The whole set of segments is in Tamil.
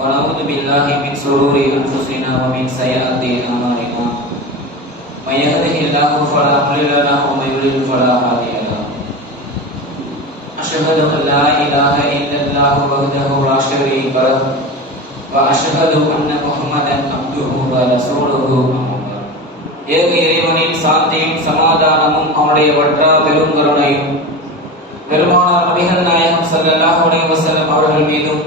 ونعوذ بالله من شرور أنفسنا ومن سيئات أعمالنا من يهده الله فلا مضل له ومن يضلل فلا هادي له أشهد أن لا إله إلا الله وحده لا شريك له وأشهد أن محمدا عبده ورسوله ஏக இறைவனின் சாந்தியும் சமாதானமும் அவருடைய வற்றா பெருங்கருணையும் பெருமானார் நபிகள் நாயகம் ஸல்லல்லாஹு அலைஹி வஸல்லம் அவர்கள் மீதும்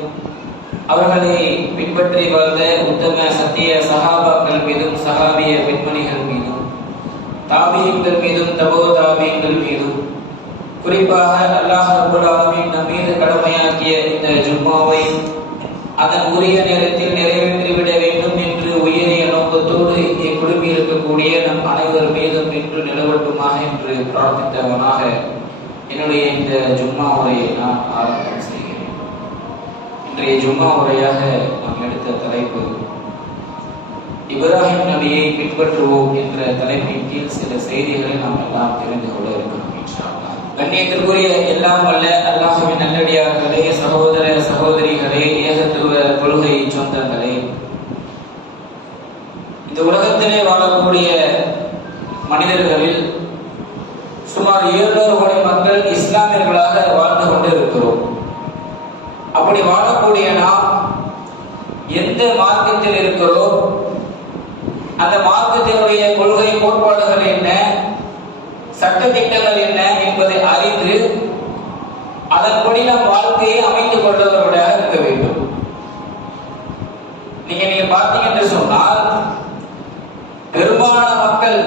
அவர்களை பின்பற்றி வாழ்ந்த உத்தம சத்திய சஹாபாக்கள் மீதும் சஹாபிய பெண்மணிகள் மீதும் தாபீன்கள் மீதும் தபோ தாபீன்கள் மீதும் குறிப்பாக அல்லாஹ் ரப்பல் ஆலமீன் நம் மீது கடமையாக்கிய இந்த ஜும்மாவை அதன் உரிய நேரத்தில் நிறைவேற்றிவிட வேண்டும் என்று உயரிய நோக்கத்தோடு இங்கே குழுமி இருக்கக்கூடிய நம் அனைவர் மீதும் இன்று நிலவட்டுமாக என்று பிரார்த்தித்தவனாக என்னுடைய இந்த ஜும்மா உரையை நான் ஆரம்பம் செய்கிறேன். இன்றைய ஜும்மா உரையாக நாம் எடுத்த தலைப்பு இப்ராஹிம் நபியை பின்பற்றுவோம் என்ற தலைப்பின் கீழ் சில செய்திகளை நாம் எல்லாம் தெரிந்து கொள்ள இருக்கிறோம். கண்ணியத்திற்குரிய எல்லாம் வல்ல அல்லாஹ்வின் நல்லடியார்களே, சகோதர சகோதரிகளே, ஏகத்துவ கொள்கை சொந்தங்களே, இந்த உலகத்திலே வாழக்கூடிய மனிதர்களில் சுமார் 700 கோடி மக்கள் இஸ்லாமியர்களாக வாழ்ந்து கொண்டு இருக்கிறோம். அப்படி வாழக்கூடிய நாம் எந்த மார்க்கத்தில் இருக்கிறோம், அந்த மார்க்கத்தினுடைய கொள்கை கோட்பாடுகள் என்ன, சட்ட திட்டங்கள் என்ன என்பதை அறிந்து அதன்படி நம் வாழ்க்கையை அமைத்துக் கொண்டவர்களாக இருக்க வேண்டும். நீங்க பார்த்தீங்க என்று சொன்னால் பெரும்பாலான மக்கள்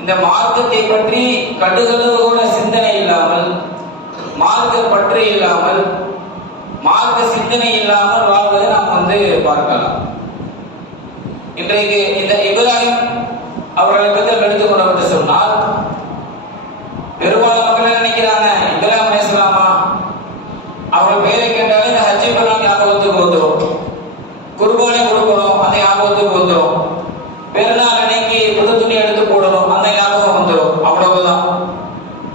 இந்த மார்க்கத்தை பற்றி கடுகளவு கூட சிந்தனை இல்லாமல், மார்க்க பற்று இல்லாமல், மார்க்க சிந்தனை இல்லாமல் வாழ்வதை நாம் பார்க்கலாம். இன்றைக்கு இந்த இப்ராஹிம் அவர்களை பற்றி எடுத்துக்கொண்டு சொன்னால் பெரும்பாலான மக்கள் நினைக்கிறாங்க, இப்ராஹிம் அலைஹிஸ்ஸலாமா அவர்கள் பெயரை கேட்டாலே இந்த ஹஜ் பண்ணலாம் ஞாபகத்துக்கு வந்துடும், குர்பானி கொடுக்கணும் அந்த ஞாபகத்துக்கு வந்துடும், பெருநாள் அன்னைக்கு புது துணி எடுத்து போடணும் அந்த ஞாபகம் வந்துடும். அவ்வளவுதான்.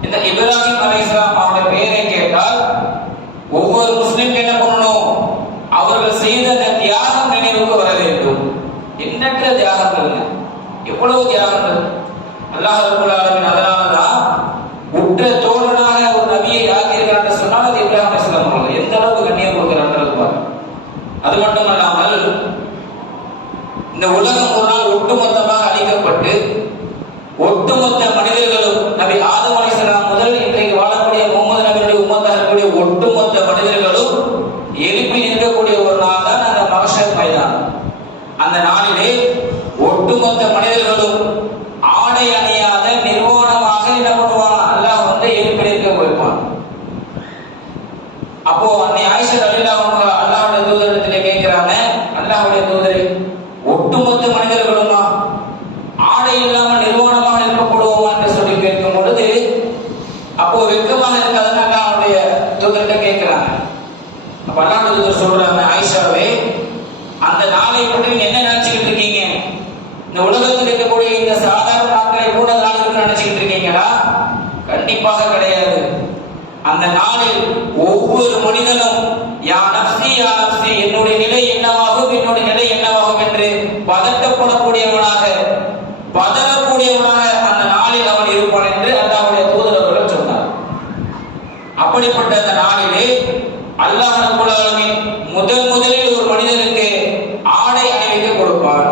இந்த இப்ராஹிம் அலைஹிஸ்ஸலாம் அவருடைய பெயரை கேட்டால் ஒவ்வொரு முஸ்லிம் என்ன பண்ணணும், அவர்கள் செய்த அந்த தியாகம் நினைவுக்கு வர வேண்டும். எண்ணற்ற தியாகங்கள், எவ்வளவு தியாகங்கள். அல்லாஹ் ரப்பல் ஆலமீன் அதனாலதான் உற்ற தோழனாக ஒரு நபியை ஆக்கியிருக்கிறார் சொன்னால் அது இப்ராஹிம் அலைஹிஸ்ஸலாம் அவர்கள் எந்த அளவுக்கு கண்ணியம் கொடுக்கிறார். அது மட்டுமல்லாமல் இந்த உலகம் ஒரு நாள் ஒட்டுமொத்தமாக அழிக்கப்பட்டு ஒட்டுமொத்த மனிதர்களும் நபி ஆதம் அலைஹிஸ்ஸலாம் முதல் இன்றைக்கு வாழக்கூடிய முகமது நபியுடைய உம்மத்தாக இருக்கக்கூடிய ஒட்டுமொத்த மனிதர்களும் எழுப்பி நிற்கக்கூடிய ஒரு நாள் தான் அந்த மஹ்ஷர் மைதானம். அந்த நாளிலே ஒட்டுமொத்த மனிதர்களும் ஆடை அணியாத நிர்வாணமாக என்ன பண்ணுவாங்க, அல்லாஹ் எழுப்பி நிற்க வைப்பான். அப்போ அன்னை ஆயிஷா ரலியல்லாஹு அன்ஹா அல்லாஹ்வுடைய தூதரிடத்திலே கேட்கிறாங்க, அல்லாஹ்வுடைய தூதரே, ஒட்டுமொத்த மனிதர்களுமா ஆடை இல்லாமல் நிர்வாணமாக எழுப்பப்படுவோமா என்று சொல்லி கேட்கும் பொழுது அப்போ வெட்கமாக இருக்காதுன்னு அல்லாஹ்வுடைய தூதர்கிட்ட கேட்கிறாங்க. அப்ப அல்லாஹ்வுடைய தூதர் சொல்றாங்க, ஆயிஷாவே, அந்த நாளை பற்றி நீங்க என்ன நினைச்சுக்கிட்டு இருக்கீங்க? இந்த உலகத்தில் இருக்கக்கூடிய இந்த சாதாரண நாட்களை கூட நாளுக்கு நினைச்சுக்கிட்டு இருக்கீங்களா? கண்டிப்பாக கிடையாது. அந்த நாளில் ஒவ்வொரு மனிதனும் யா நஃப்ஸி யா நஃப்ஸி, என்னுடைய நிலை என்னவாகும், என்னுடைய நிலை என்னவாகும் என்று பதட்டப்படக்கூடியவனாக, பதறக்கூடியவனாக அந்த நாளில் அவன் இருப்பான் என்று அல்லாஹ்வுடைய தூதர் அவர்கள் சொன்னார். அப்படிப்பட்ட அந்த நாளிலே அல்லாஹ் ரப்பல் ஆலமீன் முதலில் ஒரு மனிதனுக்கு ஆடை அணிவிக்க கொடுப்பார்.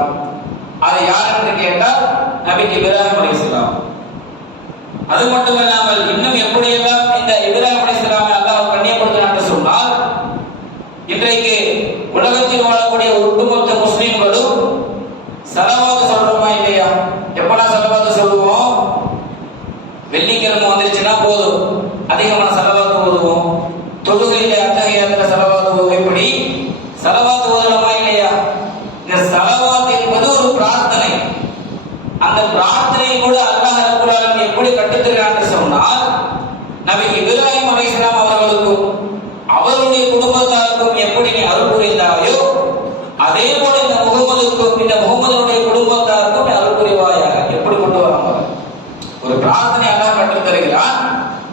அது யார் என்று கேட்டால் நபி இப்ராஹிம் அலைஹிஸ்ஸலாம். அது மட்டுமல்லாமல் இன்னும் எப்படியெல்லாம் இந்த இப்ராஹிம் அலைஹிஸ்ஸலாமை அல்லாஹ் கண்ணியப்படுத்தினார் என்று சொன்னால், இன்றைக்கு உலகத்தில் வாழக்கூடிய ஒட்டுமொத்த முஸ்லிம்களும் ஸலவாத் சொல்றோமா இல்லையா? எப்பலாம் ஸலவாத் சொல்லுவோம்? வெள்ளிக்கிழமை வந்துருச்சுன்னா போதும் அதிகமான ஸலவாத் ஓதுவோம். தொழுகையிலே அத்தஹியாத்துல ஸலவாத் ஓதுவோம். இப்படி ஸலவாத் ஓதுற இந்த ஸலவாத் என்பது ஒரு பிரார்த்தனை. அந்த பிரார்த்தனை கூட அல்லாஹ் ரப்பல் ஆலமீன் எப்படி கற்றுத்தருகிறார் என்று சொன்னால், நபி இப்ராஹிம் அலைஹிஸ்ஸலாம் அவர்களுக்கும் அவருடைய குடும்பத்தாருக்கும் எப்படி நீ அருள் புரிந்தாயோ, அதே போல இந்த முகமதுக்கும் இந்த முகமதுடைய குடும்பத்தாருக்கும் நீ அருள் புரிவாயாக. எப்படி கொண்டு வராங்க ஒரு பிரார்த்தனை அல்லாஹ் கற்றுத் தருகிறார்.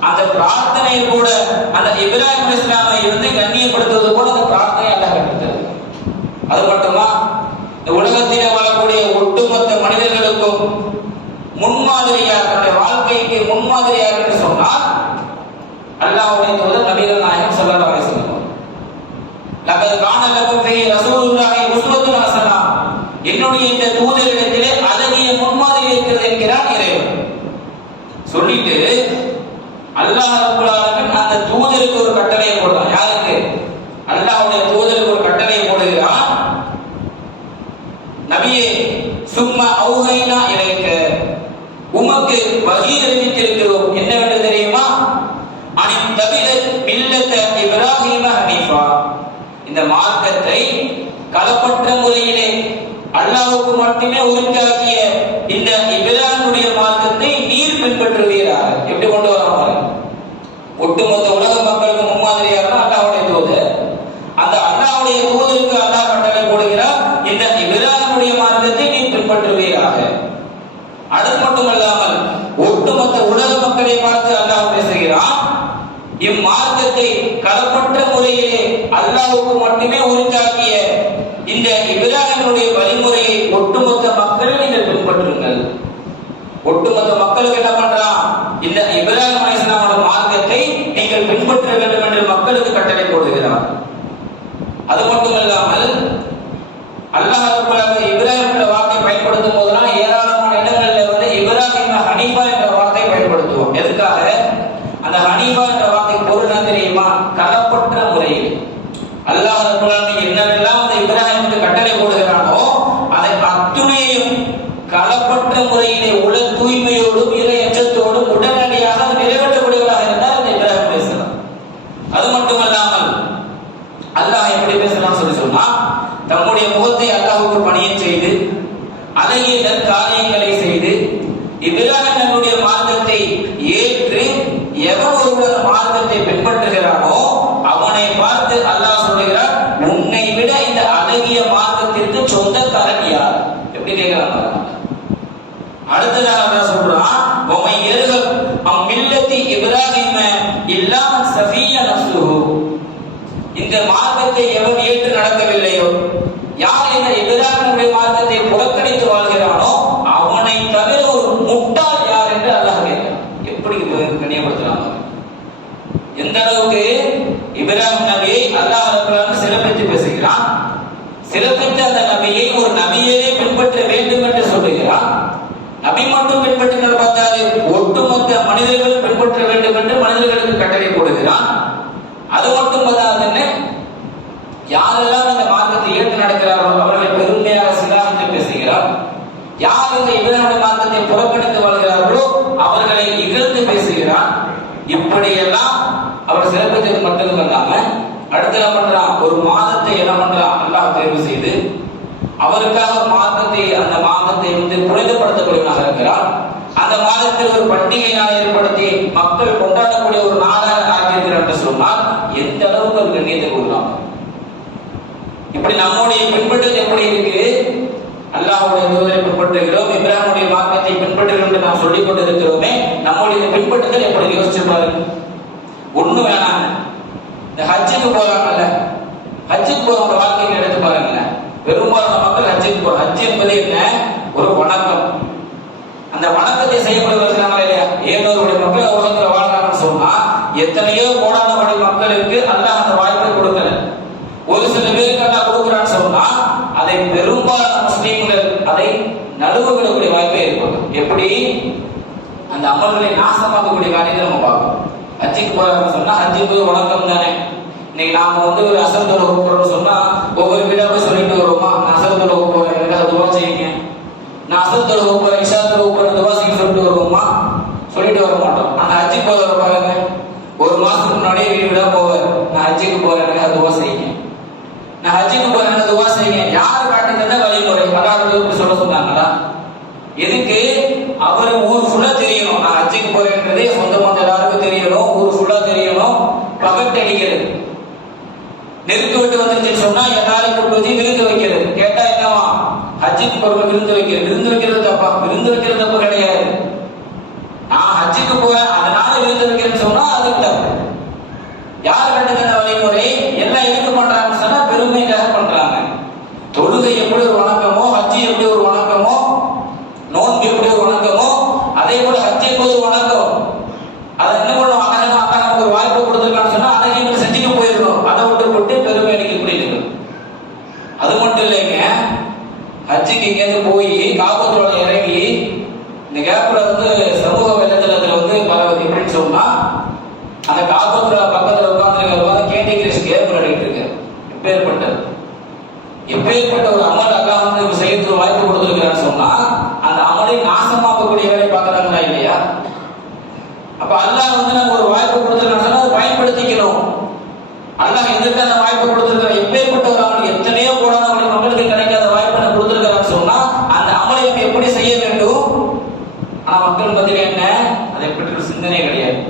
அந்த பிரார்த்தனை கூட அந்த இப்ராஹிம் அலைஹிஸ்ஸலாமை கண்ணியப்படுத்துவது போல அந்த பிரார்த்தனை அல்லாஹ் கற்றுத் தருகிறார். அது மட்டுமா, இந்த உலகத்திலே வாழக்கூடிய ஒட்டுமொத்த மனிதர்களுக்கும் முன்மாதிரியாக, தன்னுடைய வாழ்க்கைக்கு முன்மாதிரியாக என்று சொன்னால் அல்லாஹ்வுடைய தூதர் நபிகள் நாயகம் ஸல்லல்லாஹு அலைஹி வஸல்லம். லகத் கான லகும் ஃபீ ரசூலுல்லாஹி உஸ்வத்துன் ஹஸனா, என்னுடைய இந்த தூதரிடத்திலே அழகிய முன்மாதிரி இருக்கிறது என்கிறார் இறைவன். சொல்லிட்டு அல்லாஹ் ரப்பல் ஆலமீன் அந்த தூதருக்கு ஒரு கட்டளையை போடுறான். யாருக்கு? அல்லாஹ்வுடைய தூதருக்கு ஒரு கட்டளையை போடுகிறான். நபியே, சும்மா அவுஹைனா இலைக்க, உமக்கு வஹீ அறிவித்திருக்கிறோம். என்னவென்று தெரியுமா? அனித் தபித மில்லத இப்ராஹீம ஹனீஃபா, இந்த மார்க்கத்தை கலப்பற்ற முறையிலே அல்லாஹ்வுக்கு மட்டுமே உரித்தாக்கிய இந்த இப்ராஹிமுடைய மார்க்கத்தை நீர் பின்பற்றுவீராக. எப்படி கொண்டு வராங்க? ஒட்டுமொத்த உலக மக்களுக்கு முன்மாதிரியாக அல்லாஹ்வுடைய தூதர். அந்த அல்லாஹ்வுடைய தூதருக்கு அல்லாஹ் கட்டளை போடுகிறார், இந்த இப்ராஹிமுடைய மார்க்கத்தை நீ பின்பற்றுவீராக. அது மட்டுமல்லாமல் ஒட்டுமொத்த உலக மக்களை பார்த்து அல்லாஹ் பேசுகிறான், இம்மார்க்கத்தை கலப்பற்ற முறையிலே அல்லாஹ்வுக்கு மட்டுமே உரித்தாக்கிய இந்த இப்ராஹிமுடைய வழிமுறையை ஒட்டுமொத்த மக்களை நீங்கள் பின்பற்றுங்கள். ஒட்டுமொத்த மக்களுக்கு என்ன பண்றான்? இந்த இப்ராஹிம் அலைஹிஸ்ஸலாமுடைய மார்க்கத்தை நீங்கள் பின்பற்ற வேண்டும் என்று மக்களுக்கு கட்டளை போடுகிறார். அது மட்டுமல்லாமல் அல்லாஹ் ரப்பல் ஆலமீன் இப்ராஹிம் என்ற வார்த்தை பயன்படுத்தும் போதெல்லாம் ஏராளமான இடங்களில் இப்ராஹிம் ஹனீஃபா என்ற வார்த்தை பயன்படுத்துவோம். எதுக்காக? அந்த ஹனீஃபா என்ற வார்த்தை பொருள் என்ன தெரியுமா? கலப்பற்ற முறையில். அல்லாஹ் ரப்பல் ஆலமீன் என்னவெல்லாம் அந்த இப்ராஹிமுக்கு கட்டளை போடுகிறானோ அதை அத்துணையும் கலப்பற்ற முறையிலே உல தூய்மையோடும் இறை அச்சத்தோடும் உடனடியாக நிறைவேற்றக்கூடியவராக இருந்தார் அந்த இப்ராஹிம் அலைஹிஸ்ஸலாம். அது மட்டுமல்லாமல் அல்லாஹ் எப்படி பேசலாம் சொன்னா, தம்முடைய முகத்தை அல்லாஹ்வுக்கு பணிய செய்து அழகிய நற்காரியங்களை செய்து இப்ராஹிம் நபியுடைய மார்க்கத்தை ஏற்று எவன் ஒருவர் மார்க்கத்தை பின்பற்றுகிறானோ அவனை பார்த்து அல்லாஹ் சொல்லுகிறார், உன்னை விட இந்த அழகிய மார்க்கத்திற்கு சொந்தக்காரன் யார்? எப்படி கேட்கிறாங்க. அடுத்ததாக அல்லாஹ் சொல்றான், உமை எருகப் அம் மில்லத்தி இப்ராஹிம இல்லாமன் சஃபிய நஃப்ஸுஹு, இந்த மார்க்கத்தை எவன் ஏற்று நடக்கவில்லையோ, யார் இந்த இப்ராஹிமுடைய மார்க்கத்தை புறக்கணித்து வாழ்கிறானோ அவனை தவிர ஒரு முட்டாள் யார் என்று அல்லாஹ் கேட்கிறான். எப்படி கண்ணியப்படுத்துறாங்க. எந்த அளவுக்கு இப்ராஹிம் நபியை அல்லாஹ் ரப்பல் ஆலமீன் சிறப்பித்து பேசுகிறான். சிறப்பித்த அந்த நபியை ஒரு நபியே பின்பற்ற வேண்டும் என்று சொல்லுகிறான். நபி மட்டும் பின்பற்றினால் பார்த்தாது, ஒட்டுமொத்த மனிதர்களும் பின்பற்ற வேண்டும் என்று மனிதர்களுக்கு கட்டளை போடுகிறான். அது மட்டும் பார்த்தாது, யாரெல்லாம் இந்த மார்க்கத்தை ஏற்று நடக்கிறார்களோ அவர்களை பெருமையாக சிலாகித்து பேசுகிறார். யார் இந்த இப்ராஹிமுடைய மார்க்கத்தை புறக்கணித்து வாழ்கிறார்களோ அவர்களை இகழ்ந்து பேசுகிறான். இப்படியெல்லாம் அவர் சிறப்பித்தது மட்டும் இல்லாம அடுத்து என்ன பண்றான்? ஒரு மாதத்தை என்ன பண்றான்? அல்லாஹ் தேர்வு செய்து அவருக்காக மார்க்கத்தை, அந்த மாதத்தை புனிதப்படுத்தக்கூடியவனாக இருக்கிறார். அந்த மாதத்தில் ஒரு பண்டிகை நாள் ஏற்படுத்தி மக்கள் கொண்டாடக்கூடிய ஒரு நாளாக ஆக்கியிருக்கிறார் என்று சொன்னால் எந்த அளவுக்கு ஒரு கண்ணியத்தை கொடுக்கலாம். இப்படி நம்முடைய பின்பற்றுவது எப்படி இருக்கு? அல்லாஹ்வுடைய தூதரை பின்பற்றுகிறோம், இப்ராஹிமுடைய மார்க்கத்தை பின்பற்றுகிறோம் என்று நாம் சொல்லிக் கொண்டிருக்கிறோமே, நம்முடைய பின்பற்றுதல் எப்படி யோசிச்சு பாருங்க. ஒண்ணு வேணாங்க, இந்த ஹஜ்ஜுக்கு போறாங்கல்ல, ஹஜ்ஜுக்கு போறவங்க வாழ்க்கையை எடுத்து பாருங்களேன். பெரும்பாலான மக்கள் ஹஜ்ஜுக்கு போறாங்க. ஹஜ் என்பது என்ன? ஒரு வணக்கம். அந்த வணக்கத்தை செய்யப்படுகிறாங்க இல்லையா? ஏனோருடைய மக்கள் உலகத்தில் வாழ்றாங்கன்னு சொன்னா எத்தனையோ கோடான கோடி மக்களுக்கு அல்லாஹ் அந்த வாய்ப்பை கொடுக்கல. ஒரு சில பேருக்கு அல்லாஹ் கொடுக்குறான்னு சொன்னா அதை பெரும்பாலான முஸ்லீம்கள் அதை நழுவக்கூடிய வாய்ப்பே ஏற்படும். எப்படி? அந்த அமல்களை நாசமாக்கக்கூடிய காரியத்தை நம்ம பார்க்கணும். ஹஜ்ஜுக்கு போறாங்கன்னு சொன்னா ஹஜ்ஜுக்கு வணக்கம் தானே. இன்னைக்கு நாம ஒரு அசர் தொழுகை போறோம்னு சொன்னா ஒவ்வொரு வீடா போய் சொல்லிட்டு வருவோமா, நான் அசர் தொழுகை போறேன், எனக்கு துவா செய்யுங்க. நான் அசர் தொழுகை போறேன், இஷா தொழுகை போறேன், துவா செய்ய சொல்லிட்டு வருவோமா? சொல்லிட்டு வர மாட்டோம். ஆனா ஹஜ்ஜுக்கு போற பாருங்க, ஒரு மாசத்துக்கு முன்னாடியே வீடு வீடா போவேன், நான் ஹஜ்ஜுக்கு போறேன், எனக்கு துவா செய்யுங்க, நான் ஹஜ்ஜுக்கு போறேன், எனக்கு துவா செய்யுங்க. யார் பொறுமை விருந்து வைக்கிறது தப்பா? விருந்து வைக்கிறது தப்பு கிடையாது. நான் ஹஜ்ஜுக்கு போறேன் அதனால விருந்து வைக்கிறேன்னு சொன்னா அதுக்கு தப்பு. யார் கண்டுக்கிற வழிமுறை எல்லாம் எதுக்கு பண்றாங்கன்னு சொன்னா பெருமைக்காக பண்றாங்க. தொழுகை எப்படி ஒரு வணக்கமோ, ஹஜ்ஜி எப்படி ஒரு வணக்கமோ, நோன்பு எப்படி ஒரு வணக்கமோ, அதே போல ஹஜ்ஜி எப்படி ஒரு வணக்கம். அதை என்ன பண்ணுவோம்? அழகா நமக்கு ஒரு வாய்ப்பு கொடுத்துருக்கான்னு சொன்னா அழகையும் செஞ்சுட்டு போயிடணும். அதை விட்டு போட்டு பெருமை அடிக்க முடியல. அது மட்டும் இல்லைங்க, ஹஜ்ஜுக்கு இங்கேருந்து போய் காபத்தோட இறங்கி இந்த கேப்ல சமூக வலைதளத்துல பரவது எப்படின்னு சொன்னா, அந்த காபத்துல பக்கத்துல உட்கார்ந்து கேண்டி கிரஷ் கேம் விளையாடிட்டு இருக்கு. எப்பேற்பட்ட ஒரு அமல் அல்லா செய்யறது வாய்ப்பு கொடுத்துருக்கிறான்னு சொன்னா அந்த அமலை நாசமாக்கக்கூடிய வேலை பார்க்கறாங்களா இல்லையா? அப்ப அல்லாஹ் நம்ம ஒரு வாய்ப்பு கொடுத்துருக்கான்னு சொன்னா அதை பயன்படுத்திக்கணும். அல்லாஹ் எதுக்கு அந்த வாய்ப்பு கொடுத்துருக்கிற? எப்பேற்பட்ட ஒரு அமல், எத்தனையோ கோடான மக்களுக்கு கிடைக்காத வாய்ப்பை கொடுத்துருக்கிறான்னு சொன்னா அந்த அமலை எப்படி செய்ய வேண்டும்? ஆனா மக்கள் பதில் என்ன? அதை பற்றி சிந்தனை கிடையாது.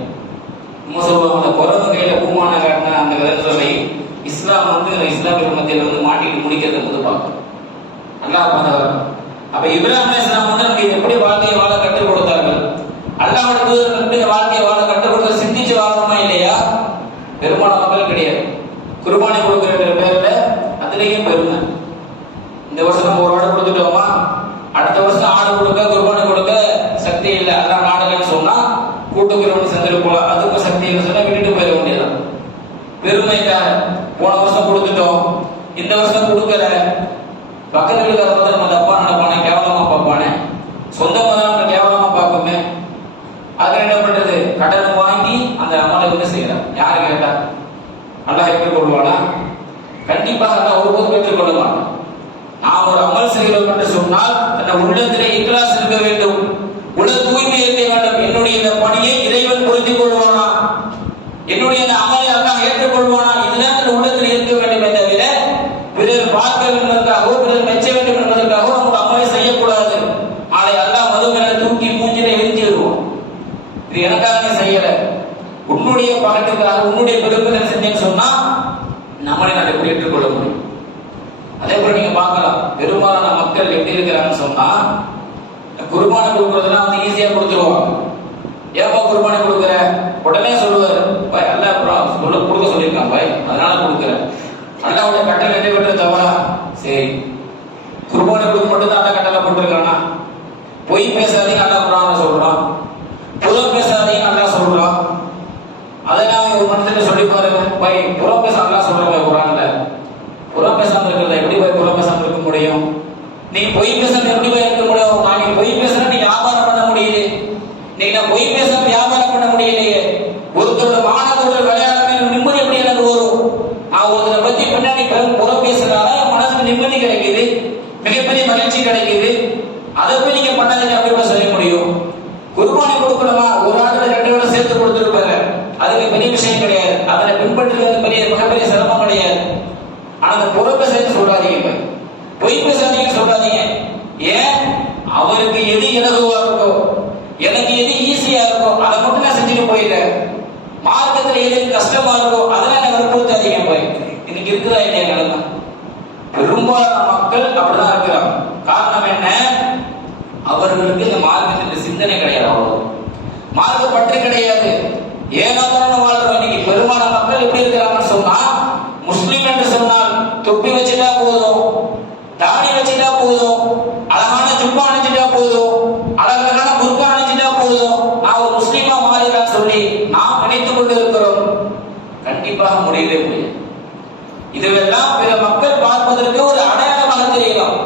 சொல்லுவாங்க, அந்த குரங்கு கையில பூமான காட்டின அந்த கதை இஸ்லாம் இஸ்லாமிய மத்தியில் மாட்டிட்டு முடிக்கிறது பார்க்கும். அல்லாஹ் பண்ணவர். அப்ப இப்ராஹிம் அலைஹிஸ்ஸலாம் நமக்கு எப்படி வாழ்க்கையை வாழ கற்றுக் கொடுத்தார்கள்? அல்லாஹ்வுடைய தூதர் எப்படி வாழ்க்கையை வாழ கற்றுக் கொடுத்து சிந்திச்சு வாழணுமா இல்லையா? பெரும்பாலான மக்கள் கிடையாது. குர்பானி கொடுக்கிற பேர்ல அதுலயும் பெருமை. இந்த வருஷம் நம்ம ஒரு ஆடு கொடுத்துட்டோமா, அடுத்த வருஷம் ஆடு கொடுக்க குர்பானி கொடுக்க சக்தி இல்லை, அதெல்லாம் நாடுகள்னு சொன்னா கூட்டுக்குறவன் செஞ்சிட்டு போல, அதுக்கும் சக்தி இல்லை சொன்னா விட்டுட்டு போயிட வேண்டியதான். பெருமைக்காக போன வருஷம் கொடுத்துட்டோம், இந்த வருஷம் கொடுக்கல, பக்கத்து வீட்டுக்கார நம்ம தப்பா நடப்பானே, கேவலமா பார்ப்பானே, சொந்த நம்ம கேவலமா பார்ப்போமே, அதுல என்ன பண்றது? கடன் வாங்கி அந்த அமலை செய்யறான். யாரு கேட்டா? அல்லாஹ் ஏற்றுக்கொள்வானா? கண்டிப்பாக அல்லாஹ் ஒருபோதும் ஏற்றுக்கொள்ள மாட்டான். நாம் ஒரு அமல் செய்கிறோம் என்று சொன்னால் அந்த உள்ளத்திலே இக்லாஸ் இருக்க வேண்டும், உள்ள தூய்மை இருக்க வேண்டும். என்னுடைய இந்த பணியை இறைவன் புரிந்து கொள்வானா, என்னுடைய இந்த அமலை அல்லாஹ் ஏற்றுக்கொள்வானா, இதுதான் அந்த உள்ளத்தில் இருக்க வேண்டும். தவிர பிறர் பார்க்க வேண்டும் என்பதற்காகவோ பிறர் மெச்ச வேண்டும் என்பதற்காகவோ நம்ம அமலை செய்யக்கூடாது. நாளை அல்லாஹ் மது மேல தூக்கி மூஞ்சில எரிஞ்சு விடுவோம். இது எனக்காக செய்யல, உன்னுடைய பகட்டுக்காக உன்னுடைய பெருமையை செஞ்சேன்னு சொன்னா நம்மளை நான் எப்படி ஏற்றுக்கொள்ள முடியும்? அதே போல நீங்க பார்க்கலாம், பெரும்பாலான மக்கள் எப்படி இருக்கிறாங்கன்னு சொன்னா குர்பானி கொடுக்கறதுனா ஈஸியா கொடுத்துருவாங்க. ஏப்பா குர்பானி கொடுக்குற? உடனே சொல்லுவாரு, பாய் அல்லாஹ் கொடுக்க சொல்லியிருக்கான் பாய், அதனால கொடுக்குறேன். அல்லாஹ்வுடைய கட்டளை நிறைவேற்ற தவறா? சரி, குர்பானி கொடுக்க மட்டும் தான் அல்லாஹ் கட்டளை போட்டிருக்கானா? பொய் பேசாதீங்க அல்லாஹ் குர்ஆன்ல சொல்றான், புறம் பேசாதீங்க அல்லாஹ் சொல்றான். அதெல்லாம் ஒரு மனுஷன் சொல்லி பாருங்க, பாய் புறம் பேச அல்லாஹ் சொல்றாங்க குர்ஆன்ல. புறம் பேசாம இருக்கிறத எப்படி போய் புறம் பேசாம இருக்க முடியும்? நீ பொய் பேசாம எப்படி போய் இருக்க முடியும்? நான் பொய் பேசுறேன், நீ வியாபாரம் பண்ண முடியுது. நீங்க பொய் பேசாம வியாபாரம் பண்ண முடியலையே. ஒருத்தரோட மாணவரோட விளையாடமே நிம்மதி எப்படி எனக்கு வரும்? நான் ஒருத்தரை பத்தி பின்னாடி புறம் பேசுறதால என் மனசுக்கு நிம்மதி கிடைக்குது, மிகப்பெரிய மகிழ்ச்சி கிடைக்குது. அதை போய் நீங்க பண்ணாதீங்க அப்படி சொல்ல முடியும்? குர்பானி கொடுக்கணுமா? ஒரு ஆளுல 2 ஆளை சேர்த்து கொடுத்துருப்பாரு, அதுக்கு பெரிய விஷயம் கிடையாது. அதுல பின்பற்றுறது மிகப்பெரிய சிரமம் கிடையாது. ஆனா அந்த புறம் பேசுறது சொல்றாதீங்க, பொய் பேசாதீங்க சொல்றாதீங்க. ஏன்? அவருக்கு எது இலகுவா இருக்கோ, எனக்கு எது ஈஸியா இருக்கோ அதை மட்டும் நான் செஞ்சுட்டு போயிடுறேன். மார்க்கத்துல எது கஷ்டமா இருக்கோ அதெல்லாம் என்ன வற்புறுத்தாதீங்க. போய் இன்னைக்கு இருக்குதா இல்லையா நிலைமை? பெரும்பாலான மக்கள் அப்படிதான் இருக்கிறாங்க. காரணம் என்ன? அவர்களுக்கு இந்த மார்க்கத்தின் சிந்தனை கிடையாது, அவ்வளவு மார்க்க பற்று கிடையாது. ஏனாதான் வாழ்றோம். இன்னைக்கு பெரும்பாலான மக்கள் எப்படி இருக்கிறாங்கன்னு சொன்னா, முஸ்லிம் என்று சொன்னால் தொப்பி வச்சுட்டா போதும், தாடி வச்சுட்டா போதும், அழகான ஜுப்பா அணிஞ்சிட்டா போதும், அழகான புர்கா அணிஞ்சிட்டா போதும், நான் ஒரு முஸ்லீமா மாறிதான் சொல்லி நாம் நினைத்துக் கொண்டு இருக்கிறோம். கண்டிப்பாக முடியவே முடியாது. இதுவெல்லாம் பிற மக்கள் பார்ப்பதற்கு ஒரு அடையாளமாக தெரியலாம்.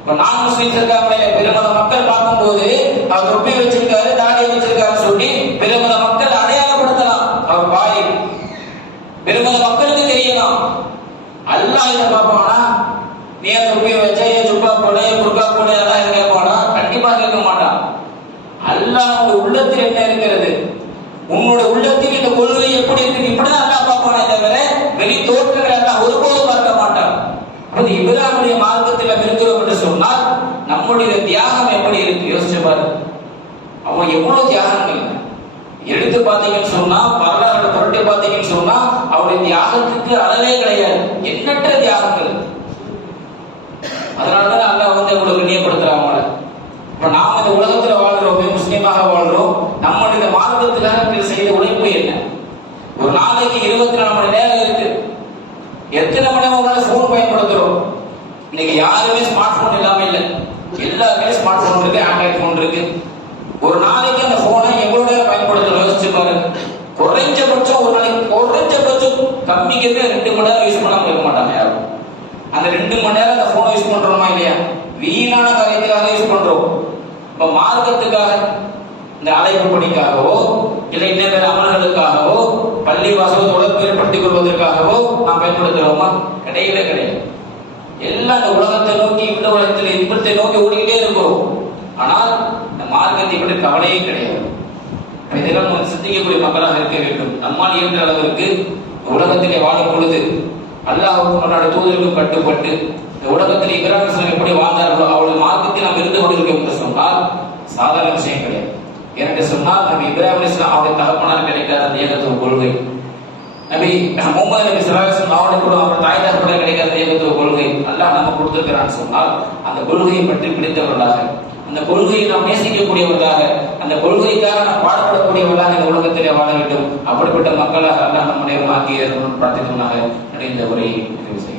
இப்ப நான் முஸ்லீம்ஸ் இருக்காங்க, பிற மத மக்கள் பார்க்கும்போது அவர் தொப்பி வச்சிருக்காரு, தாடி வச்சிருக்காரு சொல்லி பிற மத மக்கள் அடையாளப்படுத்தலாம். அவர் பாய் பிற மத மக்களுக்கு தெரியலாம். அல்லாஹ் இதை பார்ப்பானா? நீ தொப்பி வச்ச, சுப்பா போட, புர்கா போட, எல்லாம் கேட்பானா? கண்டிப்பா கேட்க மாட்டான். அல்லாஹ் உள்ளத்தில் என்ன இருக்கிறது, உன்னோட உள்ளத்தில் இந்த கொள்கை எப்படி இருக்கு, இப்படிதான் அல்லாஹ் பார்ப்பானே தவிர வெளி தோற்றங்களை அல்லாஹ் ஒருபோதும் பார்க்க மாட்டான். அப்ப இப்ராஹிமுடைய மார்க்கத்தில் இருக்கிறோம் என்று சொன்னால் நம்முடைய தியாகம் எப்படி இருக்கு யோசிச்சு பாரு. அவன் எவ்வளவு தியாகங்கள் எடுத்து பார்த்தீங்கன்னு சொன்னா, வரலாறு புரட்டி பார்த்தீங்கன்னு சொன்னா அவருடைய தியாகத்துக்கு அளவே கிடையாது, எண்ணற்ற தியாகங்கள். அதனாலதான் அல்லாஹ் உங்களுக்கு கண்ணியப்படுத்த இன்னைக்கு யாருமே ஸ்மார்ட் போன் இல்லாம இல்லை. எல்லாருமே ஸ்மார்ட் போன் இருக்கு, ஆண்ட்ராய்டு போன் இருக்கு. ஒரு நாளைக்கு அந்த போனை எவ்வளவு நேரம் பயன்படுத்த யோசிச்சு பாருங்க. குறைஞ்சபட்சம் ஒரு நாளைக்கு குறைஞ்சபட்சம் கம்மிக்கிறது 2 மணி நேரம் யூஸ் பண்ணாம இருக்க மாட்டாங்க யாரும். அந்த 2 மணி நேரம் அந்த போனை யூஸ் பண்றோமா இல்லையா? வீணான காரியத்துக்காக யூஸ் பண்றோம். இப்ப மார்க்கத்துக்காக, இந்த அழைப்பு பணிக்காகவோ இல்லை இன்னொரு அமல்களுக்காகவோ பள்ளி வாசலோடு ஏற்படுத்திக் கொள்வதற்காகவோ நாம் பயன்படுத்துறோமா? கிடையவே கிடையாது. எல்லாம் இந்த உலகத்தை நோக்கி, இந்த உலகத்தில் இன்பத்தை நோக்கி ஓடிக்கிட்டே இருக்கிறோம். ஆனால் இந்த மார்க்கத்தை பற்றி கவலையே கிடையாது. இதெல்லாம் சிந்திக்கக்கூடிய மக்களாக இருக்க வேண்டும். நம்மால் இயன்ற அளவிற்கு உலகத்திலே வாழும் பொழுது அல்லாஹ்வுக்கும் அவருடைய தூதருக்கும் கட்டுப்பட்டு இந்த உலகத்தில் இப்ராஹிம் எப்படி வாழ்ந்தார்களோ அவருடைய மார்க்கத்தில் நாம் இருந்து கொண்டிருக்கோம் என்று சொன்னால் சாதாரண விஷயம் கிடையாது. ஏனென்று சொன்னால் நபி இப்ராஹிம் அலைஹிஸ்ஸலாம் அவருடைய தகப்பனார் கிடைக்காத அந்த ஏகத்துவ கொள்கை, நபி முஹம்மது நபி ஸல்லல்லாஹு அலைஹி வஸல்லம் அவருடைய கூட அவர் தாய் தகப்பனார் கிடைக்காத ஏகத்துவ கொள்கை அல்லாஹ் நமக்கு கொடுத்திருக்கிறான்னு சொன்னால் அந்த கொள்கையை பற்றி பிடித்தவர்களாக, அந்த கொள்கையை நாம் நேசிக்கக்கூடியவர்களாக, அந்த கொள்கைக்காக நாம் பாடுபடக்கூடியவர்களாக இந்த உலகத்திலே வாழ வேண்டும். அப்படிப்பட்ட மக்களாக அல்லாஹ் நம்முடைய ஆக்கிய பிரார்த்தனைகளாக நிறைந்த உரையை நிறைவு செய்யும்.